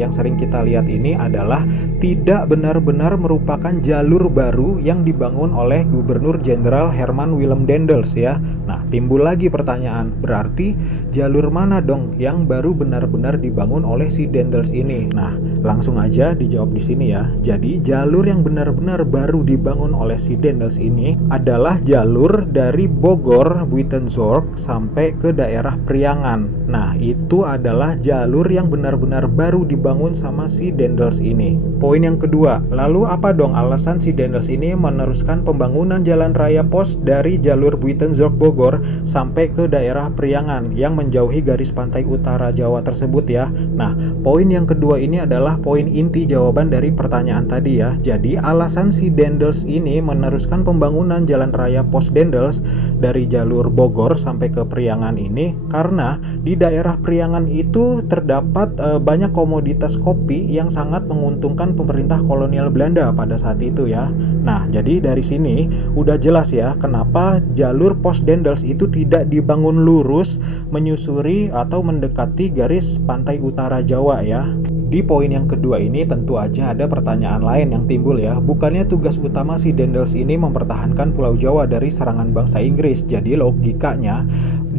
yang sering kita lihat ini adalah tidak benar-benar merupakan jalur baru yang dibangun oleh Gubernur Jenderal Herman Willem Daendels ya. Nah, timbul lagi pertanyaan, berarti jalur mana dong yang baru benar-benar dibangun oleh si Daendels ini? Nah, langsung aja dijawab di sini ya. Jadi, jalur yang benar-benar baru dibangun oleh si Daendels ini adalah jalur dari Bogor, Buitenzorg sampai ke daerah Priangan. Nah, itu adalah jalur yang benar-benar baru dibangun sama si Daendels ini. Poin yang kedua, lalu apa dong alasan si Daendels ini meneruskan pembangunan jalan raya pos dari jalur Buitenzorg Bogor sampai ke daerah Priangan yang menjauhi garis pantai utara Jawa tersebut ya. Nah, poin yang kedua ini adalah poin inti jawaban dari pertanyaan tadi ya. Jadi, alasan si Daendels ini meneruskan pembangunan jalan raya pos Daendels dari jalur Bogor sampai ke Priangan ini karena di daerah Priangan itu terdapat banyak komoditas kopi yang sangat menguntungkan pemerintah kolonial Belanda pada saat itu ya. Nah, jadi dari sini udah jelas ya kenapa jalur pos Daendels itu tidak dibangun lurus menyusuri atau mendekati garis pantai utara Jawa ya. Di poin yang kedua ini tentu aja ada pertanyaan lain yang timbul ya. Bukannya tugas utama si Daendels ini mempertahankan Pulau Jawa dari serangan bangsa Inggris. Jadi logikanya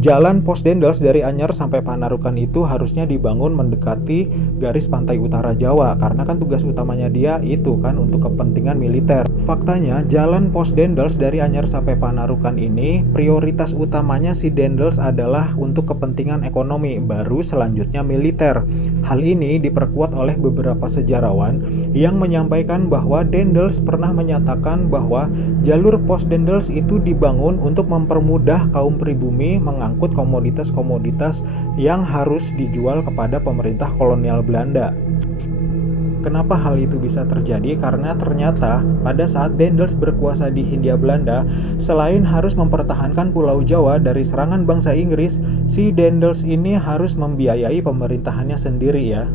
jalan pos Daendels dari Anyer sampai Panarukan itu harusnya dibangun mendekati garis pantai utara Jawa karena kan tugas utamanya dia itu kan untuk kepentingan militer. Faktanya jalan pos Daendels dari Anyer sampai Panarukan ini prioritas utamanya si Daendels adalah untuk kepentingan ekonomi, baru selanjutnya militer. Hal ini diperkuat oleh beberapa sejarawan yang menyampaikan bahwa Daendels pernah menyatakan bahwa jalur pos Daendels itu dibangun untuk mempermudah kaum pribumi mengangkut komoditas-komoditas yang harus dijual kepada pemerintah kolonial Belanda. Kenapa hal itu bisa terjadi? Karena ternyata pada saat Daendels berkuasa di Hindia Belanda, selain harus mempertahankan Pulau Jawa dari serangan bangsa Inggris, si Daendels ini harus membiayai pemerintahannya sendiri ya.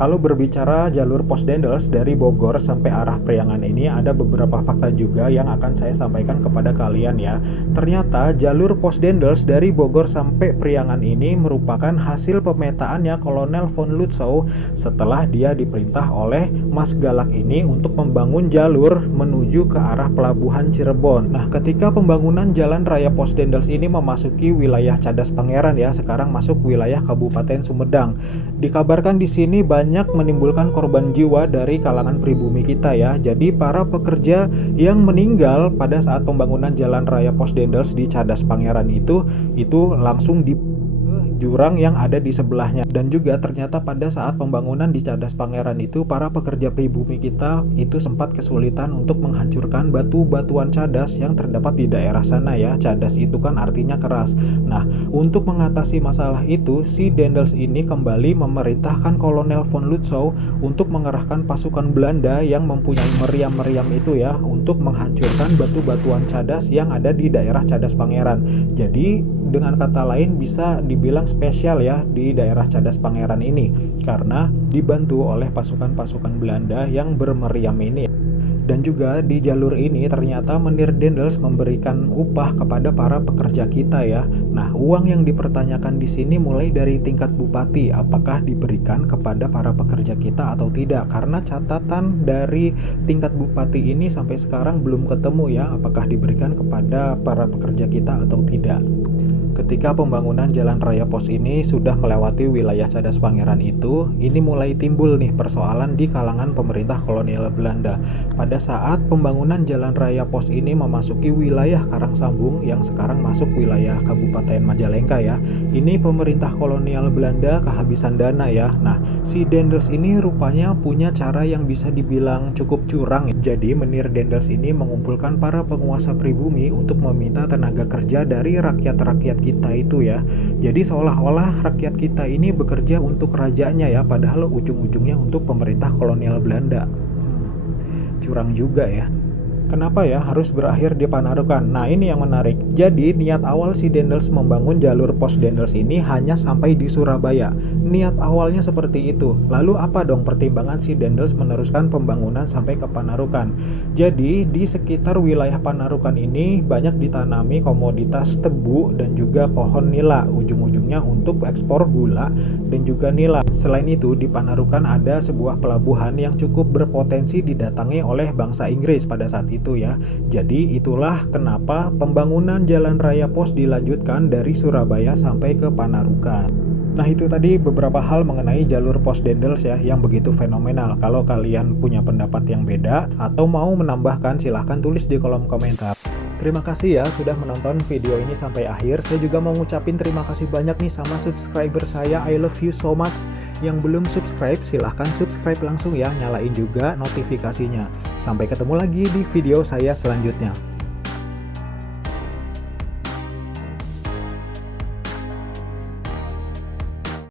Kalau berbicara jalur pos Daendels dari Bogor sampai arah Priangan ini ada beberapa fakta juga yang akan saya sampaikan kepada kalian ya. Ternyata jalur pos Daendels dari Bogor sampai Priangan ini merupakan hasil pemetaannya Kolonel von Lutzow setelah dia diperintah oleh Mas Galak ini untuk membangun jalur menuju ke arah pelabuhan Cirebon. Nah, ketika pembangunan jalan raya pos Daendels ini memasuki wilayah Cadas Pangeran ya, sekarang masuk wilayah Kabupaten Sumedang. Dikabarkan di sini banyak menimbulkan korban jiwa dari kalangan pribumi kita ya. Jadi para pekerja yang meninggal pada saat pembangunan jalan raya pos Daendels di Cadas Pangeran itu langsung di jurang yang ada di sebelahnya. Dan juga ternyata pada saat pembangunan di Cadas Pangeran itu para pekerja pribumi kita itu sempat kesulitan untuk menghancurkan batu-batuan cadas yang terdapat di daerah sana ya. Cadas itu kan artinya keras. Nah, untuk mengatasi masalah itu si Daendels ini kembali memerintahkan Kolonel von Lutzow untuk mengerahkan pasukan Belanda yang mempunyai meriam-meriam itu ya untuk menghancurkan batu-batuan cadas yang ada di daerah Cadas Pangeran. Jadi dengan kata lain bisa dibilang spesial ya di daerah Cadas Pangeran ini karena dibantu oleh pasukan-pasukan Belanda yang bermeriam ini. Dan juga di jalur ini ternyata Menir Daendels memberikan upah kepada para pekerja kita ya. Nah, uang yang dipertanyakan di sini mulai dari tingkat bupati, apakah diberikan kepada para pekerja kita atau tidak? Karena catatan dari tingkat bupati ini sampai sekarang belum ketemu ya, apakah diberikan kepada para pekerja kita atau tidak. Ketika pembangunan jalan raya pos ini sudah melewati wilayah Cadas Pangeran itu, ini mulai timbul nih persoalan di kalangan pemerintah kolonial Belanda. Pada saat pembangunan jalan raya pos ini memasuki wilayah Karangsambung yang sekarang masuk wilayah Kabupaten Majalengka ya, ini pemerintah kolonial Belanda kehabisan dana ya. Nah, si Daendels ini rupanya punya cara yang bisa dibilang cukup curang. Jadi Menir Daendels ini mengumpulkan para penguasa pribumi untuk meminta tenaga kerja dari rakyat-rakyat kita itu ya. Jadi seolah-olah rakyat kita ini bekerja untuk rajanya ya, padahal ujung-ujungnya untuk pemerintah kolonial Belanda. Curang juga ya. Kenapa ya harus berakhir di Panarukan? Nah, ini yang menarik. Jadi, niat awal si Dendels membangun jalur pos Dendels ini hanya sampai di Surabaya. Niat awalnya seperti itu. Lalu apa dong pertimbangan si Dendels meneruskan pembangunan sampai ke Panarukan? Jadi, di sekitar wilayah Panarukan ini banyak ditanami komoditas tebu dan juga pohon nila, ujung-ujungnya untuk ekspor gula dan juga nila. Selain itu, di Panarukan ada sebuah pelabuhan yang cukup berpotensi didatangi oleh bangsa Inggris pada saat itu ya. Jadi itulah kenapa pembangunan jalan raya pos dilanjutkan dari Surabaya sampai ke Panarukan. Nah, itu tadi beberapa hal mengenai jalur pos Dendels ya yang begitu fenomenal. Kalau kalian punya pendapat yang beda atau mau menambahkan, silahkan tulis di kolom komentar. Terima kasih ya sudah menonton video ini sampai akhir. Saya juga mau ngucapin terima kasih banyak nih sama subscriber saya. I love you so much. Yang belum subscribe, silahkan subscribe langsung ya, nyalain juga notifikasinya. Sampai ketemu lagi di video saya selanjutnya.